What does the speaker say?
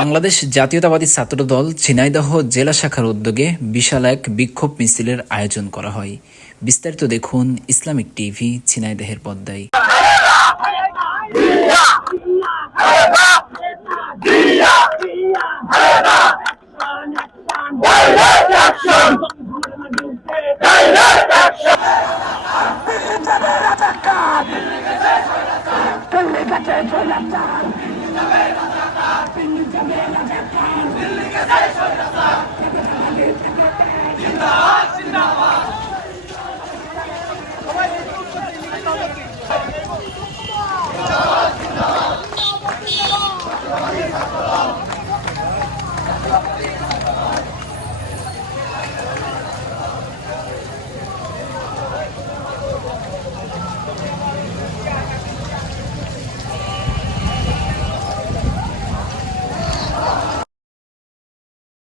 বাংলাদেশ জাতীয়তাবাদী ছাত্রদল ঝিনাইদহ জেলা শাখার উদ্যোগে বিশাল এক বিক্ষোভ মিছিলের আয়োজন করা হয়। বিস্তারিত দেখুন ইসলামিক টিভি ঝিনাইদহের পর্দায়।